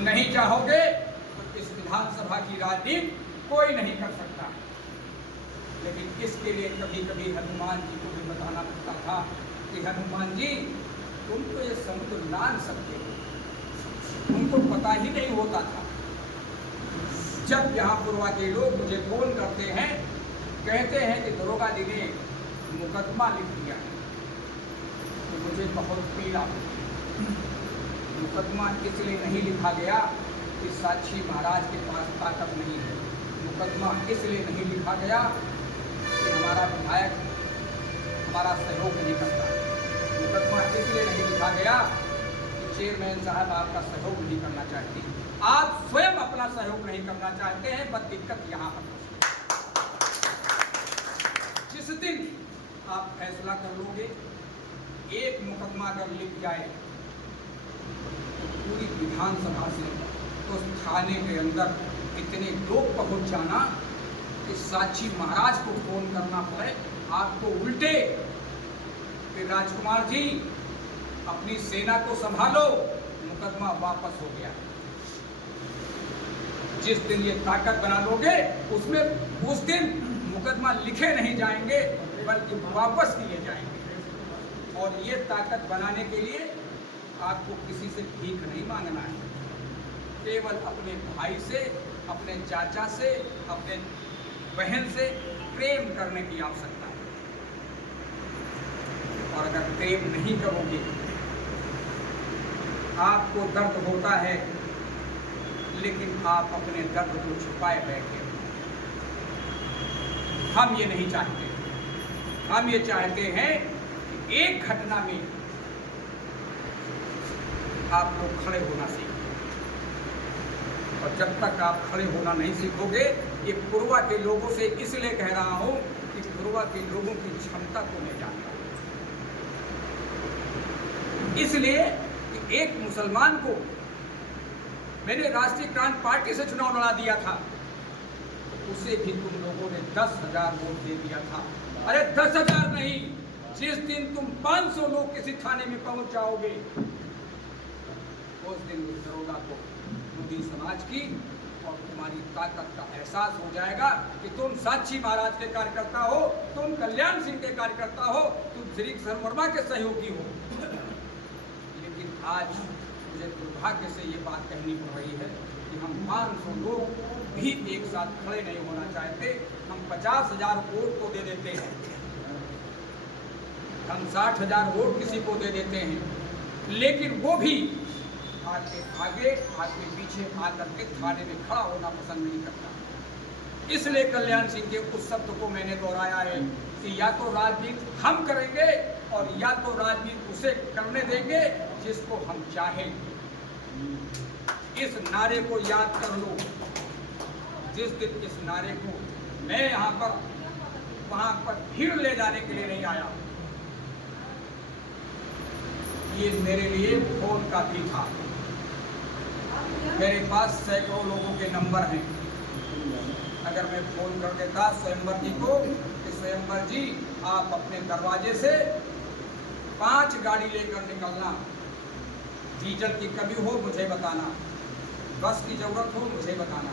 तुम नहीं चाहोगे तो इस विधानसभा की राजनीति कोई नहीं कर सकता। लेकिन इसके लिए कभी कभी हनुमान जी को भी बताना पड़ता था कि हनुमान जी तुम तो ये समुद्र लान सकते हो, तुमको पता ही नहीं होता था। जब यहाँ पूर्वा के लोग मुझे फोन करते हैं, कहते हैं कि दरोगा जी ने मुकदमा लिख दिया है, तो मुझे बहुत पीड़ा होती है। मुकदमा इसलिए नहीं लिखा गया कि साक्षी महाराज के पास ताकत नहीं है। मुकदमा इसलिए नहीं लिखा गया कि हमारा विधायक हमारा सहयोग नहीं करता। मुकदमा इसलिए नहीं लिखा गया कि चेयरमैन साहब आपका सहयोग नहीं करना चाहते। आप स्वयं अपना सहयोग नहीं करना चाहते हैं, बस दिक्कत यहाँ पर। जिस दिन आप फैसला कर लोगे, एक मुकदमा अगर लिख जाए तो पूरी विधानसभा से उस थाने के अंदर इतने लोग पहुंच जाना कि साक्षी महाराज को फोन करना पड़े आपको उल्टे कि राजकुमार जी अपनी सेना को संभालो, मुकदमा वापस हो गया। जिस दिन ये ताकत बना लोगे उसमें उस दिन मुकदमा लिखे नहीं जाएंगे बल्कि वापस किए जाएंगे। और ये ताकत बनाने के लिए आपको किसी से भीख नहीं मांगना है, केवल अपने भाई से, अपने चाचा से, अपने बहन से प्रेम करने की आवश्यकता है। और अगर प्रेम नहीं करोगे, आपको दर्द होता है लेकिन आप अपने दर्द को छुपाए बैठे। हम ये नहीं चाहते। हम ये चाहते हैं कि एक घटना में आप लोग खड़े होना सीखें। और जब तक आप खड़े होना नहीं सीखोगे, ये पूर्वा के लोगों से इसलिए कह रहा हूं कि पूर्वा के लोगों की क्षमता को मैं जानता हूं। इसलिए कि एक मुसलमान को मैंने राष्ट्रीय क्रांति पार्टी से चुनाव लड़ा दिया था, तो उसे भी तुम लोगों ने 10,000 वोट दे दिया था। अरे 10,000 नहीं, जिस दिन तुम 500 लोग किसी थाने में पहुंच जाओगे, उस दिन उस दरोगा को मोदी समाज की और तुम्हारी ताकत का एहसास हो जाएगा कि तुम साक्षी महाराज के कार्यकर्ता हो, तुम कल्याण सिंह के कार्यकर्ता हो, तुम श्री किशन वर्मा के सहयोगी हो। लेकिन आज मुझे दुर्भाग्य से ये बात कहनी पड़ रही है कि हम 500 लोग भी एक साथ खड़े नहीं होना चाहते। हम 50,000 वोट को दे देते हैं, हम 60,000 वोट किसी को दे देते हैं, लेकिन वो भी आपके आगे आपके पीछे आकर के थाने में खड़ा होना पसंद नहीं करता। इसलिए कल्याण सिंह के उस शब्द को मैंने दोहराया है कि या तो राजनीति हम करेंगे और या तो राजनीति उसे करने देंगे जिसको हम चाहेंगे। इस नारे को याद कर लो। जिस दिन इस नारे को मैं यहाँ पर वहां पर भीड़ ले जाने के लिए नहीं आया, ये मेरे लिए फोन का भी था। मेरे पास सैकड़ों लोगों के नंबर हैं। अगर मैं फोन कर देता स्वयंवर जी को कि स्वयंवर जी आप अपने दरवाजे से 5 गाड़ी लेकर निकलना, डीजल की कमी हो मुझे बताना, बस की जरूरत हो मुझे बताना,